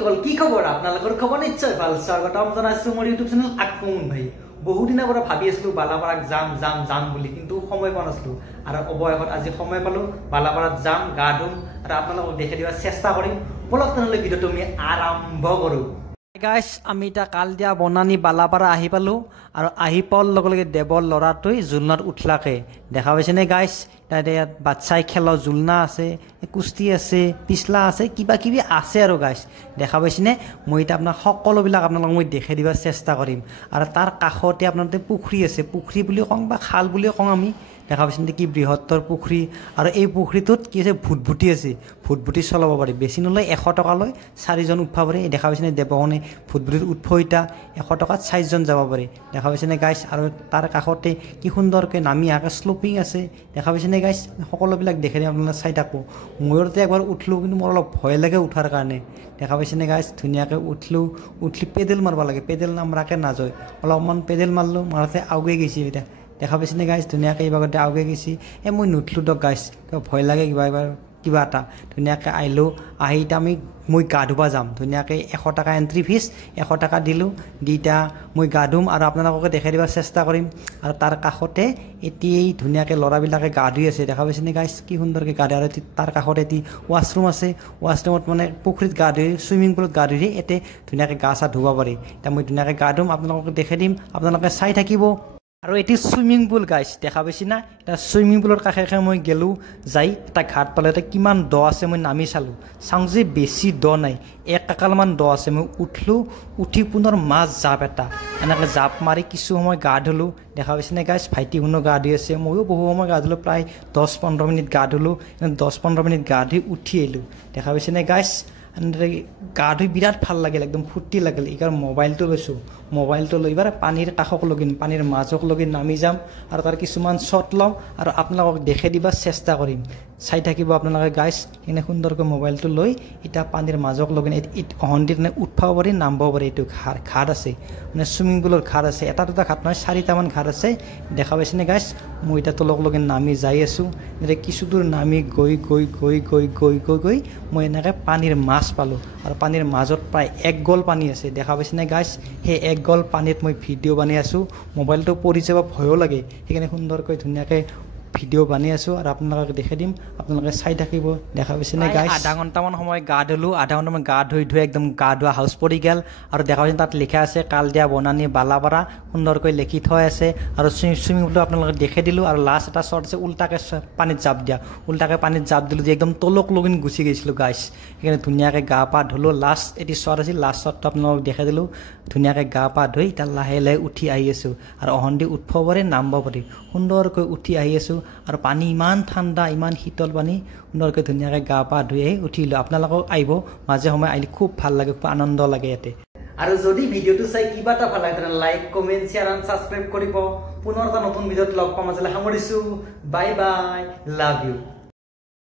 বন্ধুসকল কি খবৰ আপোনালোকৰ খবৰ নিশ্চয় ভাল স্বাগতম জনাইছো মোৰ ইউটিউব চেনেল আকমন ভাই বহু দিনৰ পৰা ভাবি আছিলো বালাপাৰাক যাম বুলি কিন্তু সময় পোৱা নাছিলো আৰু অবয়সত আজি সময় পালো বালাপাৰাত যাম গা ধুম আৰু আপোনালোকক দেখাই দিবা চেষ্টা কৰিম বলক তেনেহ'লে ভিডিঅ'টো আমি আৰম্ভ কৰো গাইস আমি এটা কালদিয়া বনানি বালাপাৰা আহি পালো আৰু আহি পাল লগে দেৱৰ লৰাটোই জুলনাত উঠলাকে দেখা পাইছে নে গাইস তাতে বাচ্চাই খেলা জুলনা আছে কুস্তি আছে পিছলা আছে কিবা কিবি আছে আৰু গাইস দেখা পাইছে নে মই এটা আপোনাক সকলোবিলাক আপোনালোকক মই দেখাই দিবা চেষ্টা কৰিম আৰু তাৰ কাষতে আপোনাতে পুখুৰী আছে পুখুৰী বুলি কওঁ বা খাল বুলি কওঁ আমি দেখা পাইছে কি বৃহত্তৰ পুখুৰী আৰু এই পুখুৰীটোত কি আছে ভুটভুটি আছে ভুটভুটি চলাব পাৰি বেছি নলয় 100 টকা লৈ 4 জন উঠবা পাৰি দেখা পাইছে নে দেৱকনে ভুটভুটিত উঠফইটা 100 টকাত 4 জন যাব পাৰি দেখা পাইছে নে গাইস আৰু তাৰ কাষতে কি সুন্দৰকৈ নামি আহে স্লোপিং আছে দেখা পাইছে নে গাইস সকলোবিলাক দেখাই আপোনালোকে চাই থাকো ময়ুৰতে একবাৰ উঠলো কিন্তু মোৰ অলপ ভয় লাগে উঠাৰ কাৰণে দেখা পাইছে নে গাইস ধুনীয়াকৈ উঠলি পেডেল মাৰবা লাগে পেডেল নামৰাকে নাযায় অলপমান পেডেল মাৰলো মাৰতে আগুৱে গৈছি এটা দেখা পাইছে নে গাইস ধুনীয়াকৈ এইবাৰতে আগুৱে গৈছি মই নুঠলো দক গাইস ভয় লাগে কিবা এটা ধুনীয়াকৈ আহিলো আহি মই গা ধুবা যাম ধুনীয়াকৈ 100 টকা এন্ট্ৰি ফিজ 100 টকা দিলো দিটা মই গা ধুম আৰু আপোনালোকক দেখাই দিবা চেষ্টা কৰিম আৰু তাৰ কাষতে এতিয়াই ধুনীয়াকৈ ল'ৰাবিলাকে গা ধুই আছে দেখা পাইছে নে গাইস কি সুন্দৰকৈ গা ধুই আৰু তাৰ কাষতে এটি ৱাশৰুম আছে ৱাশৰুমত মানে পুখুৰীত গা ধুই সুইমিং পুলত গা ধুই এতে ধুনীয়াকৈ গা চা ধুবা পাৰি এতিয়া মই ধুনীয়াকৈ গা ধুম আপোনালোকক দেখাই দিম আপোনালোকে চাই থাকিব আৰু এটি সুইমিং পুল গাইস দেখা পাইছি না এটা সুইমিং পুলৰ কাষে মই গেলো যাই এটা ঘাট পালে এটা কিমান দ আছে মই নামি চালো চাওঁ যে বেছি দ নাই এক কাকালমান দ আছে মই উঠি পুনৰ মাছ জাপ এটা এনেকৈ জাপ মাৰি কিছু সময় গা ধুলো দেখা পাইছে নে গাইস ভাইটি শুনো গা ধুই আছে ময়ো বহু সময় গা ধুলো প্ৰায় 10-15 মিনিট গা ধুলো 10-15 মিনিট গা ধুই উঠি আহিলো দেখা পাইছে নে গাইস গা ধুই বিৰাট ভাল লাগিল একদম ফূৰ্তি লাগিল এইবাৰ মোবাইলটো লৈছোঁ মোবাইলটো লৈ এবাৰ পানীৰ কাষক লগিন পানীৰ মাজক লগিন নামি যাম আৰু তাৰ কিছুমান শ্বট লম আৰু আপোনালোকক দেখাই দিবা চেষ্টা কৰিম চাই থাকিব আপোনালোকে গাইস এনে সুন্দৰকৈ মোবাইলটো লৈ এটা পানীৰ মাজক লগিন অহন্দিত নে উঠবাব পাৰি নামবাব পাৰি এইটো ঘাট আছে মানে সুইমিং পুলৰ ঘাট আছে এটা দুটা ঘাট নহয় 4টামান ঘাট আছে দেখা পাইছে নে গাইস মই এটা তলক লগিন নামি যাই আছো এনে কিছু দূৰ নামি গৈ মই এনেকৈ পানীৰ মাছ পালো আৰু পানীৰ মাজত প্ৰায় 1 গল পানী আছে দেখা পাইছে নে গাইস সেই 1 গল পানীত মই ভিডিঅ' বনাই আছো মোবাইলটো পৰি যাব ভয়ো লাগে সেইকাৰণে সুন্দৰকৈ ধুনীয়াকৈ ভিডিঅ' বনাই আছো আৰু আপোনালোকক দেখাই দিম আপোনালোকে চাই থাকিব দেখা পাইছে নে গাইস আধা ঘণ্টামান সময় গা ধুলো আধা ঘণ্টামান গা ধুই একদম গা ধোৱা হাউচ পৰি গেল আৰু দেখা পাইছে তাত লিখা আছে কালদিয়া বনানি বালাপাৰা সুন্দৰকৈ লিখি থৈ আছে আৰু সুইমিং পুলটো আপোনালোকক দেখাই দিলো আৰু লাষ্ট এটা শ্বট আছে উল্টাকৈ পানীত জাপ দিয়া উল্টাকৈ পানীত জাপ দিলো যে একদম তলক লগিন গুচি গৈছিলো গাইস সেইকাৰণে ধুনীয়াকৈ গা পা ধুলো লাষ্ট এটি শ্বট আছিল লাষ্ট শ্বটটো আপোনালোকক দেখাই দিলো ধুনীয়াকৈ গা পা ধুই এতিয়া লাহে উঠি আহি আছো আৰু অহন্দি উঠব পাৰি নামব পাৰি সুন্দৰকৈ উঠি আহি আছো আৰু পানী ইমান ঠাণ্ডা ইমান শীতল পানী সুন্দৰকৈ ধুনীয়াকৈ গা পা ধুই আহি উঠিলো আপোনালোকক আহিব মাজে সময় আহিলে খুব ভাল লাগে খুব আনন্দ লাগে ইয়াতে আৰু যদি ভিডিঅ'টো চাই কিবা এটা ভাল লাগে তেনে লাইক কমেন্ট শেয়াৰ আৰু সাবস্ক্ৰাইব কৰিব পুনৰ এটা নতুন ভিডিঅ'ত লগ পাম আজিলৈ সামৰিছো বাই বাই লাভ ইউ